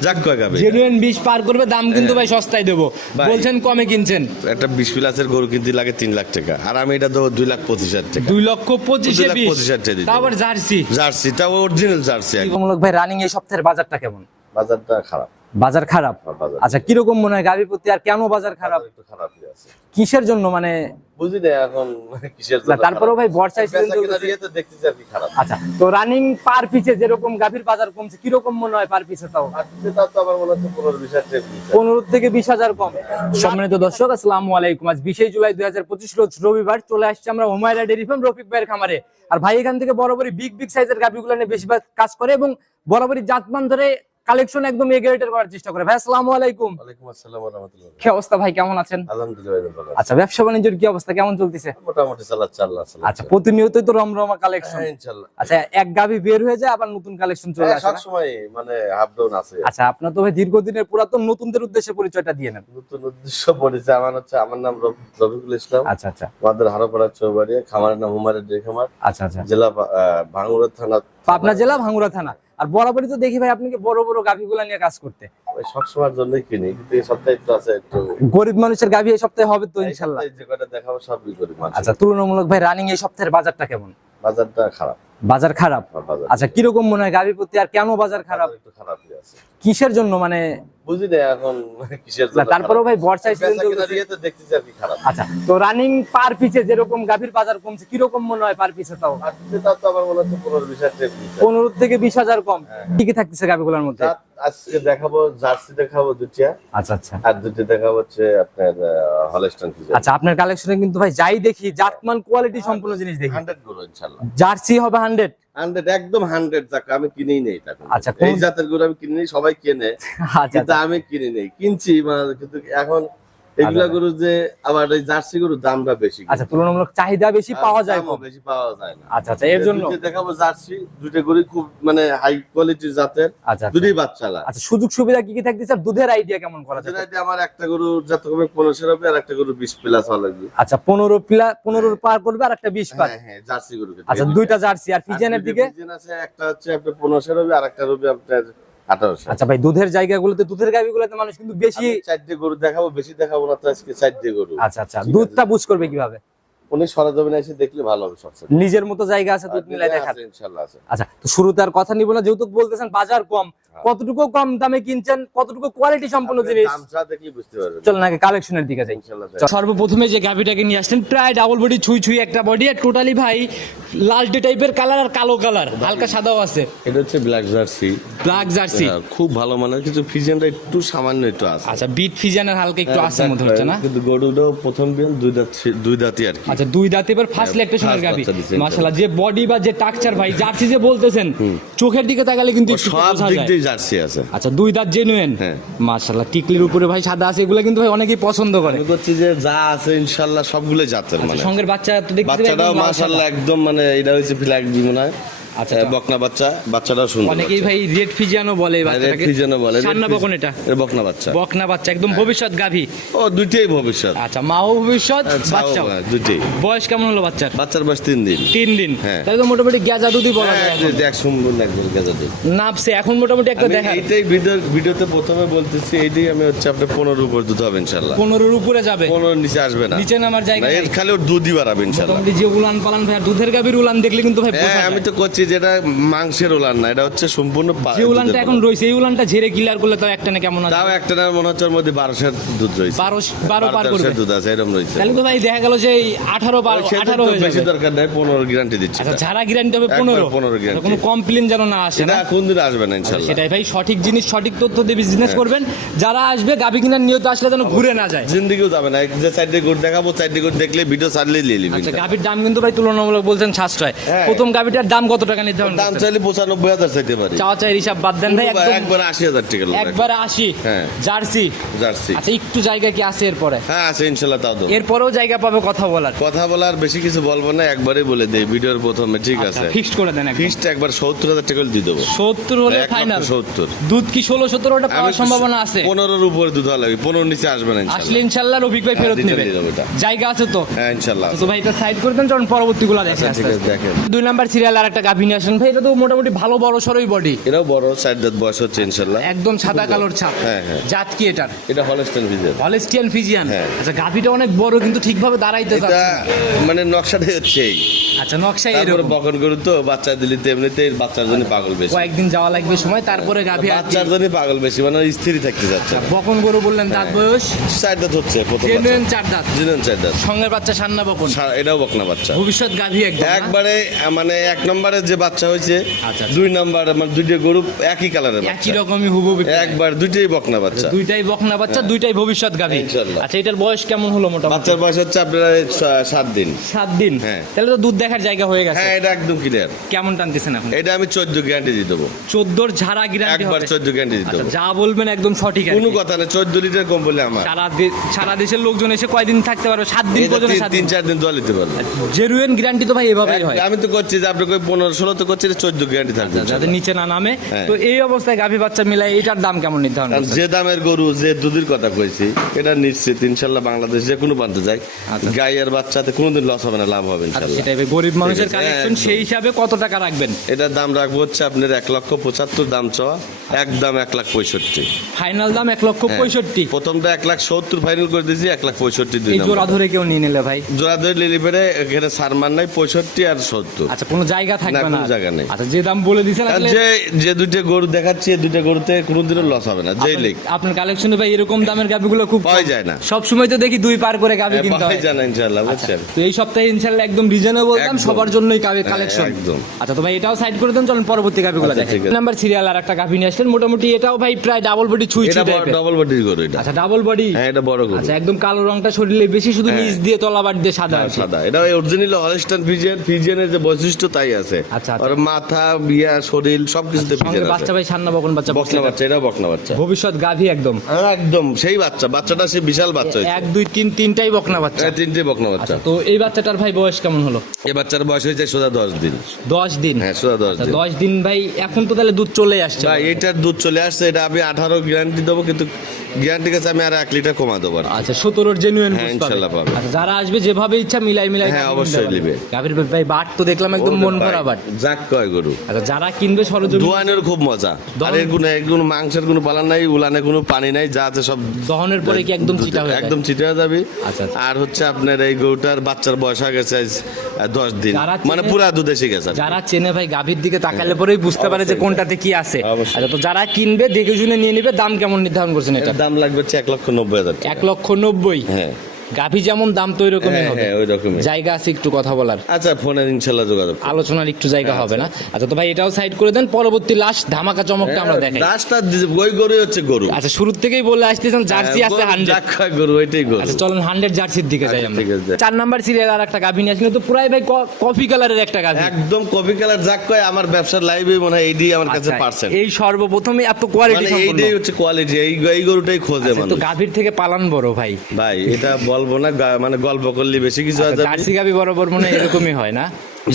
যাক কয় গাবে জেনুইন বিষ পার করবে দাম কিন্তু ভাই সস্তায় দেবো। বলছেন কমে কিনছেন। একটা বিশ প্লাসের গরু কিনতে লাগে তিন লাখ টাকা আর আমি এটা দেবো দুই লাখ পঁচিশ হাজার টাকা। দুই লক্ষ পঁচিশ লাখ পঁচিশ হাজার টাকা তারপর জার্সি। জার্সি তাও অরিজিনাল জার্সি কমলক ভাই রানিং এই সপ্তাহের বাজারটা কেমন? বাজারটা খারাপ। বাজার খারাপ? আচ্ছা কীরকম মনে হয় গাভীর প্রতি আর কেন বাজার খারাপ? একটু খারাপই আছে। কিসের জন্য মানে? বুঝি না এখন কিসের তারপরেও ভাই। ইয়েতে দেখতেছি আর কি খারাপ। আচ্ছা তো রানিং পার পিছে যেরকম গাভীর বাজার কমছে কীরকম মনে হয় পার পিছে তাও? আর সেটা তো আমার মনে হচ্ছে পনেরো বিশ হাজার টাকা দিচ্ছে। পনেরো থেকে বিশ হাজার কম। সম্মানিত দর্শক আসসালামু আলাইকুম। আজ বিশে জুলাই দুই হাজার পঁচিশ রোজ রবিবার চলে আসছে আমরা হুমায়রা ডেরি ফার্ম রফিক ভাইয়ের খামারে। আর ভাই এখান থেকে বরাবরই বিগ বিগ সাইজের গাভিগুলো নিয়ে বেশিরভাগ কাজ করে এবং বরাবরই জাতমান ধরে কালেকশন একদম এগ্রেটের করার চেষ্টা করে। ভাই আসসালামু আলাইকুম। ওয়ালাইকুম আসসালাম ওয়া রাহমাতুল্লাহ কি অবস্থা ভাই কেমন আছেন? আলহামদুলিল্লাহ ভালো। আচ্ছা ব্যবসা বাণিজ্যের কি অবস্থা কেমন চলতেছে? মোটামুটি চালাচ্ছে আল্লাহ। আচ্ছা প্রতিনিয়তই তো রমরমা কালেকশন। হ্যাঁ, ইনশাআল্লাহ। আচ্ছা এক গাভি বের হয়ে যায় আবার নতুন কালেকশন চলে হ্যাঁ, আসে না? সবসময় মানে হাফ ডাউন আছে। আচ্ছা আপনার তো ভাই দীর্ঘদিনের পুরাতন নতুনদের উদ্দেশ্যে পরিচয়টা দিয়ে নেন। নতুন উদ্দেশ্য পড়েছে আমার হচ্ছে আমার নাম রফিকুল ইসলাম। আচ্ছা আচ্ছা। আমাদের হারোপাড়া চৌবাড়িয়া খামারের নাম হুমারের খামার আচ্ছা আচ্ছা। জেলা ভাঙ্গুড়া থানা। পাবনা জেলা ভাঙ্গুড়া থানা। আর বরাবরই তো দেখি ভাই আপনাকে বড় বড় গাভিগুলা নিয়ে কাজ করতে? ওই সবসময়ের জন্যই কিনি কিন্তু এই সপ্তাহে একটু আছে একটু গরিব মানুষের গাভি এই সপ্তাহে হবে তো ইনশাআল্লাহ এই সপ্তাহে যে কয়টা দেখাবো সবই করি মাছ আচ্ছা তুলনামূলক ভাই রানিং এই সপ্তাহের বাজারটা কেমন? বাজারটা খারাপ। বাজার খারাপ? আচ্ছা কীরকম মনে হয় গাভির প্রতি আর কেন বাজার খারাপ? একটু খারাপই আছে। কিসের জন্য মানে বুঝি না এখন কিসের জন্য তারপরেও ভাই বর্ষায় বেচা season কেনার চলতেছে। ইয়েতে দেখতেছি আর কি খারাপ। আচ্ছা তো রানিং পার পিছে যেরকম গাভির বাজার কমছে কীরকম মনে হয় পার পিছে তাও? আর সেটা তো আমার মনে হচ্ছে পনেরো বিশ হাজার টাকা দিচ্ছে। পনেরো থেকে বিশ হাজার কম। কি কি থাকতেছে গাভিগুলোর মধ্যে? আজকে দেখাবো জার্সি দেখাবো দুটিয়া আচ্ছা আচ্ছা। আর দুটি দেখাবো হচ্ছে আপনার হলেস্টন আচ্ছা আপনার কালেকশনে কিন্তু ভাই যাই দেখি জাতমান কোয়ালিটি সম্পূর্ণ জিনিস দেখি। জার্সি হবে হান্ড্রেড হান্ড্রেড একদম হান্ড্রেড টাকা আমি কিনেই নেই টাকা আচ্ছা, এই জাতের গরু আমি কিনে নেই সবাই কেনে। আচ্ছা কিন্তু আমি কিনে নেই কিনছি মানে কিন্তু এখন এগুলা আচ্ছা। গরু যে আবার এই জার্সি গরুর দামটা বেশি আচ্ছা তুলনামূলক চাহিদা বেশি পাওয়া যায় কম। বেশি পাওয়া যায় না। আচ্ছা আচ্ছা এর জন্য? দেখাবো জার্সি দুটো গরু খুব মানে হাই কোয়ালিটির জাতের আচ্ছা আচ্ছা। দুটোই বাচ্চালা আচ্ছা সুযোগ সুবিধা কি কি থাকতেছে আর দুধের আইডিয়া কেমন করা যায় এটা আমার একটা গরু যত কমে পনেরোশো হবে আর একটা গরু বিশ প্লাস লাগবে। আচ্ছা পনেরো পিলা পনেরো পার করবে আর একটা বিশ পার। হ্যাঁ হ্যাঁ জার্সি গরু আচ্ছা দুইটা। জার্সি আর ফিজিয়ানের দিকে? আছে একটা হচ্ছে আপনার পনেরোশো হবে আর একটা রবি আপনার আঠারোশো। আচ্ছা ভাই দুধের জায়গাগুলোতে দুধের গাভিগুলোতে মানুষ কিন্তু বেশি চারটে গরু দেখাবো বেশি দেখাবো না তো আজকে চারটে গরু। আচ্ছা আচ্ছা। দুধটা বুঝ করবে কীভাবে? উনি সরজমিনে এসে দেখলে ভালো হবে নিজের মতো জায়গা আছে দুধ মিলাই দেখার আছে, ইনশাল্লাহ আছে। আচ্ছা তো শুরুতে আর কথা নিব না যেহেতু বলতেছেন বাজার কম কতটুকু কম দামে কিনছেন কতটুকু কোয়ালিটি সম্পন্ন জিনিস? চলুন আগে কালেকশনের দিকে যাই। সর্বপ্রথমে যে গাভিটাকে নিয়ে আসলেন প্রায় ডাবল বডি ছুঁই ছুঁই একটা বডি আর টোটালি ভাই লালটে টাইপের কালার আর কালো কালার হালকা সাদাও আছে। এটা হচ্ছে ব্ল্যাক জার্সি ব্ল্যাক জার্সি খুব ভালো মানের কিছু ফিজিয়ানটা একটু সামান্য একটু আছে। আচ্ছা বিট ফিজানের হালকা একটু আছে মনে হচ্ছে না? কিন্তু গরুটাও প্রথম বিয়ান দুই দাঁত দুই দাঁতই আর কি। আচ্ছা দুই দাঁতে এবার ফার্স্ট ল্যাকটেশনের first গাবি মাশাআল্লাহ যে বডি বা যে টাকচার ভাই জার্সি যে বলতেছেন চোখের দিকে তাকালে কিন্তু সব দিক যায়। দিয়ে জার্সি আছে। আচ্ছা দুই দাঁত জেনুইন হ্যাঁ। মাশাআল্লাহ টিকলির উপরে ভাই সাদা আছে এগুলো কিন্তু ভাই অনেকেই পছন্দ করে। আমি করছি যে যা আছে ইনশাল্লাহ সবগুলো জাতের মানে। সঙ্গের বাচ্চা তো দেখতে বাচ্চাটাও মাশাল্লাহ একদম মানে এটা হচ্ছে ফ্ল্যাগ মনে হয় আচ্ছা, বকনা বাচ্চা সুন্দর অনেকেই ভাই রেড ফিজিয়ানো বলে এই রেড বাচ্চাটাকে। বলে সান্না red বকন এটা। এটা বকনা বাচ্চা। বকনা বাচ্চা একদম ভবিষ্যৎ গাভী। ও দুইটাই ভবিষ্যৎ। আচ্ছা মাও ভবিষ্যৎ দুইটাই। বয়স কেমন হলো বাচ্চার? বাচ্চার বয়স তিন দিন। তিন দিন। হ্যাঁ। তাহলে তো মোটামুটি গ্যাজা দুধই বলা যায় সম্পূর্ণ একদম এখন মোটামুটি একটা আমি দেখা এইটাই ভিডিও ভিডিওতে প্রথমে বলতেছি এইটাই আমি হচ্ছে আপনার পনেরো উপর দুধ হবে ইনশাল্লাহ পনেরোর উপরে যাবে? পনেরো নিচে আসবে না। নিচে নামার জায়গা না, এর। খালি দুধই বাড়াবে ইনশাল্লাহ যে উলান পালান ভাই দুধের গাভীর উলান দেখলে কিন্তু ভাই হ্যাঁ। আমি তো করছি যেটা মাংসের ওলান না এটা হচ্ছে সম্পূর্ণ যে উলানটা এখন রয়েছে এই উলানটা ঝেড়ে ক্লিয়ার করলে তাও একটা না কেমন আছে? তাও একটা না মনে হচ্ছে মধ্যে বারোশের দুধ রয়েছে। বারো বারো পার করবে? দুধ আছে এরকম রয়েছে। তাহলে তো ভাই দেখা গেল যে আঠারো বারো আঠারো হয়ে বেশি দরকার নেই পনেরো গ্যারান্টি দিচ্ছি। আচ্ছা। গ্যারান্টি হবে পনেরো। 15 guarantee। কোনো কমপ্লেন যেন না আসে না? কোন দিন আসবে না ইনশাল্লাহ। সেটাই ভাই সঠিক জিনিস সঠিক তথ্য দিয়ে বিজনেস হ্যাঁ। করবেন। যারা আসবে গাভী কিনার নিয়ত আসলে যেন ঘুরে না যায়। জিন্দিগিও যাবে না যে চারটে গুড় দেখাবো চারটে গুড় দেখলে ভিডিও ছাড়লেই নিয়ে নিবি আচ্ছা গাভীর দাম কিন্তু ভাই তুলনামূলক বলছেন সাশ্রয়। হ্যাঁ। প্রথম গাভীটার দাম কত টাকা নির্ধারণ দাম চাইলে পঁচানব্বই হাজার চাইতে পারি। চাওয়া চাই হিসাব বাদ দেন ভাই একবার আশি হাজার টাকা একবারে আশি। হ্যাঁ। জার্সি। জার্সি। আচ্ছা একটু জায়গা কি আছে এরপরে? হ্যাঁ আছে ইনশাল্লাহ তাও এরপরেও জায়গা পাবে কথা বলার। কথা বলার বেশি কিছু বলব না একবারে বলে দেই ভিডিওর প্রথমে ঠিক আছে। ফিক্সড করে দেন ফিস্ট একবার সত্তর হাজার টাকা দিয়ে দেবো। সত্তর হলে ফাইনাল সত্তর। দুধ কি ষোলো সতেরো ওটা পাওয়ার সম্ভাবনা আছে? পনেরোর উপরে দুধ হওয়া লাগবে পনেরোর নিচে আসবে না আসলে ইনশাল্লাহ রফিক ভাই ফেরত হ্যাঁ, নেবে। দেবো এটা। জায়গা আছে তো? হ্যাঁ ইনশাল্লাহ তো ভাই এটা সাইড করে দেন চলুন পরবর্তীগুলো দেখে আচ্ছা। দেখেন। দুই নাম্বার সিরিয়াল আর একটা গাভী আসেন। ভাই এটা তো মোটামুটি ভালো বড় সরই বডি এটাও বড় চার দাঁত বয়স হচ্ছে ইনশাল্লাহ। একদম সাদা কালোর ছাপ। হ্যাঁ, হ্যাঁ। জাত কি এটার? এটা হলস্টেন ভিজের হলেস্টিয়ান ফিজিয়ান হ্যাঁ। আচ্ছা গাভীটা অনেক বড় কিন্তু ঠিকভাবে দাঁড়াইতে এটা চাচ্ছে না। মানে নকশাটাই হচ্ছে এই। আচ্ছা নকশাই তারপরে এরকম। বকন গরু তো বাচ্চা দিলে তো এমনিতে বাচ্চার জন্য পাগল বেশি। কয়েকদিন যাওয়া লাগবে সময় তারপরে গাভী আর কি- বাচ্চার জন্য পাগল বেশি মানে স্থির থাকতে যাচ্ছে। বকন গরু বললেন দাঁত বয়স? চার দাঁত হচ্ছে প্রথম জেনুইন চার দাঁত। জিনেন চার দাঁত। সঙ্গের বাচ্চা সান্না বকন। সা- এটাও বকনা বাচ্চা। ভবিষ্যৎ গাভী একদম না? একবারে আহ, মানে এক নম্বরে যে বাচ্চা হয়েছে আচ্ছা। দুই নম্বর মানে দুইটা গরু একই কালারের একই রকমই হুবু একবার দুইটাই বকনা বাচ্চা। দুইটাই বকনা বাচ্চা দুইটাই ভবিষ্যৎ গাভী। আচ্ছা এটার বয়স কেমন হলো মোটামুটি? বাচ্চার বয়স হচ্ছে আপনার সাত দিন। সাত দিন? হ্যাঁ। তাহলে তো দুধ দেখার জায়গা হয়ে গেছে। হ্যাঁ এটা একদম ক্লিয়ার কেমন টানতেছেন এখন? এটা আমি চোদ্দ গ্যারান্টি দিয়ে দেবো। চোদ্দোর ঝাড়া গ্যারান্টি একবার চোদ্দ গ্যারান্টি দিয়ে আচ্ছা দেবো। যা বলবেন একদম সঠিক কোনো কথা না চোদ্দ লিটার কম বলে আমার। সারা সারা দেশের লোকজন এসে কয়দিন থাকতে পারবে? সাত দিন পর্যন্ত তিন- চার দিন জল দিতে পারব। জেরুয়েন গ্যারান্টি তো ভাই এভাবেই হয় আমি তো করছি যে আপনি কই পনেরো ষোলো তো করছি চোদ্দ গ্যারান্টি থাকবে আচ্ছা, যাতে নিচে না নামে। হ্যাঁ। তো এই অবস্থায় গাভী বাচ্চা মিলাই এটার দাম কেমন নির্ধারণ যে দামের গরু যে দুধের কথা কইছি এটা নিশ্চিত ইনশাল্লাহ বাংলাদেশ যে কোনো প্রান্তে যায়। আচ্ছা। গাই আর বাচ্চাতে কোনোদিন লস হবে না লাভ হবে আচ্ছা, সেটাই গরিব মানুষের কালেকশন সেই হিসাবে কত টাকা রাখবেন? এটার দাম রাখব হচ্ছে আপনার এক লক্ষ পঁচাত্তর দাম চাওয়া এক দাম এক লাখ পঁয়ষট্টি। ফাইনাল দাম এক লক্ষ হ্যাঁ। পঁয়ষট্টি। প্রথমটা এক লাখ সত্তর ফাইনাল করে দিয়েছি এক লাখ পঁয়ষট্টি দুই জোড়া ধরে কেউ নিয়ে নিলে ভাই? জোড়া ধরে লিলি পেরে এখানে সারমান নাই পঁয়ষট্টি আর সত্তর। আচ্ছা কোনো জায়গা থাকবে কোনো জায়গা নেই। আচ্ছা যে দাম বলে দিছেন যে যে দুইটা গরু দেখাচ্ছি এই গরুতে কোনোদিনও লস হবে না যেই লিখ আপনার- আপনার কালেকশনে ভাই এরকম দামের গাভিগুলো খুব পাওয়া যায় না। সব সময় তো দেখি দুই পার করে গাভি কিনতে হয়। যায় না বুঝছেন? তো এই সপ্তাহে ইনশাল্লাহ একদম রিজনেবল দাম সবার জন্যই কালেকশন হ্যাঁ, একদম। আচ্ছা তো ভাই এটাও সাইড করে দেন চলুন পরবর্তী গাভিগুলো আচ্ছা, দেখেন। নাম্বার সিরিয়াল আর একটা নিয়ে আসলেন মোটামুটি এটাও ভাই প্রায় ডাবল বডি ছুঁই এটা ছুঁই টাইপের ডবল বডির গরু এটা। আচ্ছা ডাবল বডি হ্যাঁ এটা বড় গরু। আচ্ছা একদম কালো রংটা শরীরে বেশি শুধু। নিচ দিয়ে তলাবার দিয়ে সাদা সাদা। এটা অরিজিনাল হলস্টাইন যে বৈশিষ্ট্য তাই আছে। আচ্ছা, আচ্ছা। আর মাথা বিয়া শরীর বাচ্চা ভাই সান্না বকন বাচ্চা বকনা বাচ্চা এটা বকনা বাচ্চা। ভবিষ্যৎ গাভি একদম। হ্যাঁ, একদম সেই বাচ্চা বাচ্চাটা সে বিশাল বাচ্চা এক দুই তিন তিনটাই বকনা বাচ্চা। হ্যাঁ, বকনা বাচ্চা। আচ্ছা তো এই বাচ্চাটার ভাই বয়স কেমন হলো? এই বাচ্চার বয়স হয়েছে সোজা দশ দিন। দশ দিন? হ্যাঁ সোজা দশ দিন। দশ দিন ভাই এখন তো তাহলে দুধ চলে আসছে। ভাই এটার দুধ চলে আসছে এটা আমি আঠারো গ্যারান্টি দেবো কিন্তু গ্যারান্টি আমি আর এক লিটার কমা দেবো আচ্ছা সতেরোর জেনুইন হ্যাঁ, ইনশাল্লাহ পাবে। আচ্ছা যারা আসবে যেভাবে ইচ্ছা মিলাই মিলাই হ্যাঁ, অবশ্যই কিনতে নিবে। গাভীর ভাই বাট তো দেখলাম একদম মন ভরা বাট। যাক কয় গরু। আচ্ছা যারা কিনবে সরজমিন দোয়ানের খুব মজা। আর এর কোনো এর কোনো মাংসের কোনো পালান নাই উলানে কোনো পানি নাই যা আছে সব দহনের পরে কি একদম চিটা হয়ে একদম চিটা হয়ে যাবে। আচ্ছা, আচ্ছা। আর হচ্ছে আপনার এই গরুটার বাচ্চার বয়স হয়ে গেছে দশ দিন। মানে পুরা দুধ এসে গেছে যারা চেনে ভাই গাভীর দিকে তাকালে পরেই বুঝতে পারে যে কোনটাতে কি আছে। আচ্ছা তো যারা কিনবে দেখে শুনে নিয়ে নিবে দাম কেমন নির্ধারণ করছেন এটা দাম লাগবে হচ্ছে এক লক্ষ নব্বই হাজার এক লক্ষ নব্বই? হ্যাঁ। গাভী যেমন দাম তো ওইরকমই হ্যাঁ, হবে। হ্যাঁ। জায়গা আছে একটু কথা বলার। আচ্ছা ফোনে ইনশাল্লাহ যোগাযোগ আলোচনার একটু জায়গা হবে না? আচ্ছা তো ভাই এটাও সাইড করে দেন। পরবর্তী লাস্ট ধামাকা চমকটা আমরা দেখাই। রাস্তা ওই গরু হচ্ছে গরু। আচ্ছা শুরুর থেকেই বলে আসতেছেন জার্সি হ্যাঁ, আছে গরু, হান্ড্রেড যাক কয় গরু ওইটাই গরু। আচ্ছা চলুন হান্ড্রেড জার্সির দিকে যাই আচ্ছা, আমরা। ঠিক আছে। চার নাম্বার সিরিয়াল আর একটা গাভী নিয়ে আসলে তো পুরাই ভাই কফি কালারের একটা গাভী। একদম কপি কালার যাক কয় আমার ব্যবসার লাইভে মনে হয় এইডি আমার কাছে আচ্ছা, পার্সেন্ট। এই সর্বপ্রথমে এত কোয়ালিটি মানে এইটাই হচ্ছে কোয়ালিটি এই গরুটাই খোঁজে তো মানুষ। গাভীর থেকে পালান বড় ভাই। ভাই এটা বলব না মানে গল্প করলে বেশি কিছু হয়ে জার্সি গাবি বরাবর মনে এরকমই হয় না?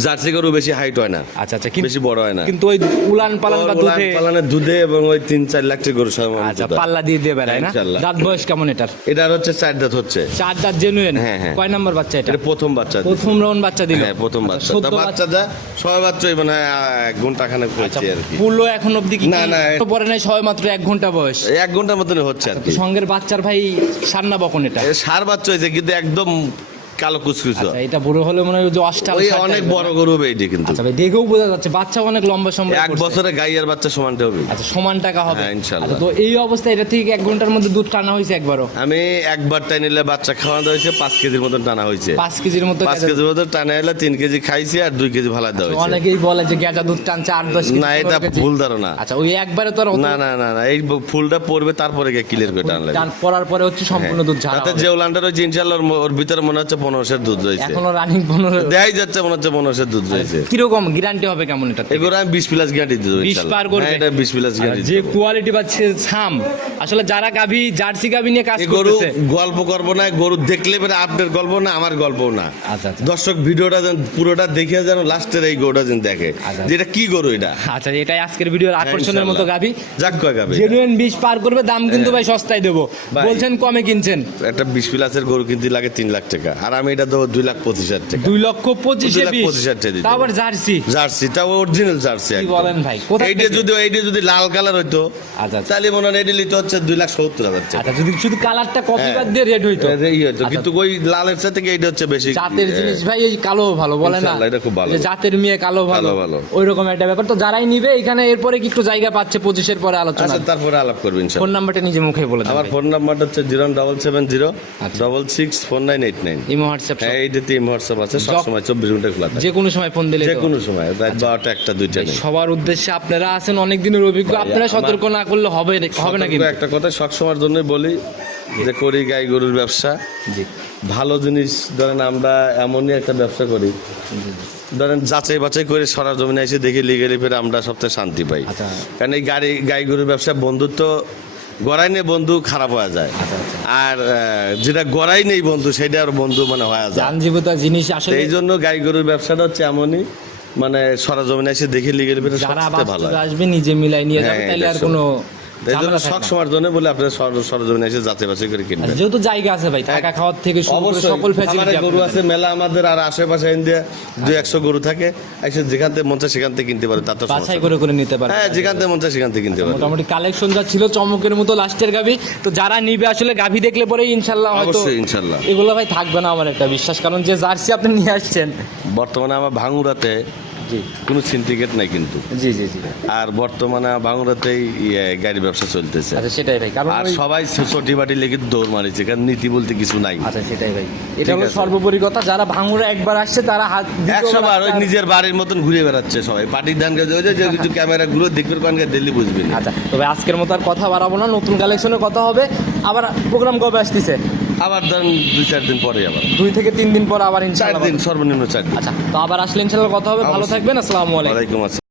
জার্সি গরু বেশি হাইট হয় না। আচ্ছা আচ্ছা বেশি বড় হয় না। কিন্তু ওই উলান পালান বা দুধে পালানের দুধে এবং ওই তিন চার লাখ টাকা গরু আচ্ছা পাল্লা দিয়ে দিয়ে বেড়ায় না। দাঁত বয়স কেমন এটার? এটার হচ্ছে চার দাঁত হচ্ছে। চার দাঁত জেনুইন হ্যাঁ, হ্যাঁ। কয় নাম্বার বাচ্চা এটা? এটা প্রথম বাচ্চা। প্রথম রাউন্ড বাচ্চা দিল। হ্যাঁ প্রথম বাচ্চা। সদ্য তা বাচ্চাটা সবাই বাচ্চাই মানে এক ঘণ্টা খানে আচ্ছা হচ্ছে আর কি। পুলো এখন অবধি কি না, না, তো পরে নাই ছয় মাত্র এক ঘণ্টা বয়স। এক ঘণ্টার মতন হচ্ছে আর কি। সঙ্গের বাচ্চার ভাই সান্না বকন এটা? সার বাচ্চা হয়েছে কিন্তু একদম কালো কুচকুচ আচ্ছা, এটা বড় হলে মনে হয় যে অষ্টাল ওই অনেক বড় গরু হবে কিন্তু। আচ্ছা ভাই দেখেও বোঝা যাচ্ছে বাচ্চা অনেক লম্বা সম্ভব এক বছরে গাই আর বাচ্চা হবে। আচ্ছা সমান টাকা হবে। হ্যাঁ। আচ্ছা, তো এই অবস্থায় এটা থেকে এক ঘণ্টার মধ্যে দুধ টানা হয়েছে একবারও? আমি একবার টাই নিলে বাচ্চা খাওয়ানো হয়েছে পাঁচ কেজির মতন টানা হয়েছে। পাঁচ কেজির মতো পাঁচ কেজির মতন টানা এলে তিন কেজি খাইছি আর দুই কেজি ভালা দেওয়া হয়েছে। অনেকেই বলে যে গেজা দুধ টানছে আট দশ কেজি, না এটা ভুল ধারণা। আচ্ছা ওই একবারে তো না না না না এই ফুলটা পড়বে তারপরে গিয়ে ক্লিয়ার করে টানলে। টান পড়ার পরে হচ্ছে সম্পূর্ণ দুধ ঝাড়া যে ওলান্ডার ওর ভিতরে মনে হচ্ছে পনেরোশের দুধ রয়েছে। এখনও রানিং পনেরো। দেখাই যাচ্ছে মনে হচ্ছে পনেরোশের দুধ রয়েছে। কীরকম গ্যারান্টি হবে কেমন এটা এগুলো আমি বিশ প্লাস গ্যারান্টি দেবো 20 ইনশাল্লাহ। পার করবে। হ্যাঁ, এটা বিশ প্লাস গ্যারান্টি যে কোয়ালিটি পাচ্ছে ছাম। আসলে যারা গাভী জার্সি গাভী নিয়ে কাজ গরু গল্প করব না গরু দেখলে পরে আপনার গল্প না আমার গল্প না। আচ্ছা, আচ্ছা। দর্শক ভিডিওটা যেন পুরোটা দেখে যেন লাস্টের এই গরুটা যেন দেখে। আচ্ছা। যেটা কি গরু এটা? আচ্ছা এটাই আজকের ভিডিওর আকর্ষণের মতো গাভী। যাক কয় গাবি জেনুইন বিষ পার করবে দাম কিন্তু ভাই সস্তায় দেবো। বলছেন কমে কিনছেন। একটা বিশ প্লাসের গরু কিনতে লাগে তিন লাখ টাকা। আর আমি এটা দেবো দুই লাখ পঁচিশ হাজার টাকা। দুই লক্ষ পঁচিশে লাখ পঁচিশ হাজার টাকা তাও জার্সি? জার্সিটা অরিজিনাল জার্সি বলেন ভাই? এইটা যদি এইটা যদি লাল কালার হইতো আচ্ছা, আচ্ছা। তাহলে মনে হয় এটা নিতে হচ্ছে দুই লাখ সত্তর হাজার টাকা। আচ্ছা যদি শুধু কালারটা কপি হ্যাঁ। বাদ দিয়ে রেড হইতো। এটা এই হইতো। কিন্তু ওই লালের সাথে এইটা হচ্ছে বেশি জাতের জিনিস ভাই এই কালো ভালো বলে না? এটা খুব ভালো। জাতের মেয়ে কালো ভালো ভালো। ওই রকম একটা ব্যাপার। তো যারাই নিবে এখানে এরপরে কি একটু জায়গা পাচ্ছে পঁচিশের পরে আলোচনা? আচ্ছা তারপরে আলাপ করবেন ফোন নাম্বারটা নিজে মুখে বলে আমার ফোন নাম্বারটা হচ্ছে zero double seven zero. Double six four nine eight nine. WhatsApp হ্যাঁ এইটাতে হোয়াটসঅ্যাপ আছে যখ- সবসময় চব্বিশ ঘণ্টা খোলা থাকে। যে কোনো সময় ফোন দিলে যে কোনো সময় রাত বারোটা একটা দুইটা সবার উদ্দেশ্যে আপনারা আছেন অনেক দিনের অভিজ্ঞ আপনারা সতর্ক না করলে হবে হবে না কিন্তু। একটা কথা সবসময়ের জন্য বলি যে করি গাই গরুর ব্যবসা। জি। ভালো জিনিস ধরেন আমরা এমনই একটা ব্যবসা করি। ধরেন যাচাই বাছাই করে সরা জমিনে এসে দেখে লিগেলি ফেরে আমরা সবচেয়ে শান্তি পাই। আচ্ছা। কারণ এই গাড়ি গাই গরুর ব্যবসা বন্ধুত্ব গড়াই নেই বন্ধু খারাপ হয়ে যায়। আর যেটা গড়াই নেই বন্ধু সেটা আর বন্ধু মানে হয়ে যায়। যানজীবিত জিনিস আসলে এই জন্য গাই গরুর ব্যবসাটা হচ্ছে এমনই মানে সরা জমিনে এসে দেখে লিগের ভিতরে সবচেয়ে ভালো আসবে নিজে মিলাই নিয়ে যাবে তাহলে আর কোনো এই জন্য ঝামেলা থাকে সব না। সময়ের জন্য বলে আপনার সরজমিনে এসে যাচাই বাছাই করে কিনবেন। যেহেতু জায়গা আছে ভাই খাওয়ার থেকে শুরু করে সকল ফ্যাসিলিটি গরু আছে মেলা আমাদের আর আশেপাশে ইন্ডিয়া দুই একশো গরু থাকে। এসে যেখান থেকে মন চায় সেখান থেকে কিনতে পারে তার তো বাছাই করে করে নিতে পারবে হ্যাঁ যেখান থেকে মন চায় সেখান থেকে কিনতে পারে। মোটামুটি কালেকশন যা ছিল চমকের মতো লাস্টের গাভি তো যারা নিবে আসলে গাভি দেখলে পরে ইনশাল্লাহ হয়তো ইনশাল্লাহ। এগুলো ভাই থাকবে না আমার একটা বিশ্বাস কারণ যে জার্সি আপনি নিয়ে আসছেন। বর্তমানে আমার ভাঙুরাতে জি। কোনো সিন্ডিকেট নাই কিন্তু। জি জি জি। আর বর্তমানে ভাঙুরাতেই ইয়ে, গাড়ি ব্যবসা চলতেছে। আচ্ছা সেটাই ভাই। কারণ আর সবাই ছোটি বাটি লেগে দৌড় মারিছে কারণ নীতি বলতে কিছু নাই। আচ্ছা সেটাই ভাই। এটা হলো সর্বোপরি কথা যারা ভাঙুরা একবার আসছে তারা হাত একশো বার ওই নিজের বাড়ির মতন ঘুরে বেড়াচ্ছে সবাই। পার্টির ধান গাছ ওই যে কিছু ক্যামেরা গুলো দেখবে কোন দিল্লি বুঝবি আচ্ছা তবে আজকের মতো আর কথা বাড়াবো না নতুন কালেকশনের কথা হবে। আবার প্রোগ্রাম কবে আসতেছে? আবার ধরেন দুই চার দিন পরে আবার। দুই থেকে তিন দিন পর আবার চার ইনশাআল্লাহ দিন সর্বনিম্ন চার দিন। আচ্ছা তো আবার আসলে ইনশাআল্লাহ কথা হবে। ভালো থাকবেন আসসালামু আলাইকুম। ওয়ালাইকুম আসসালাম।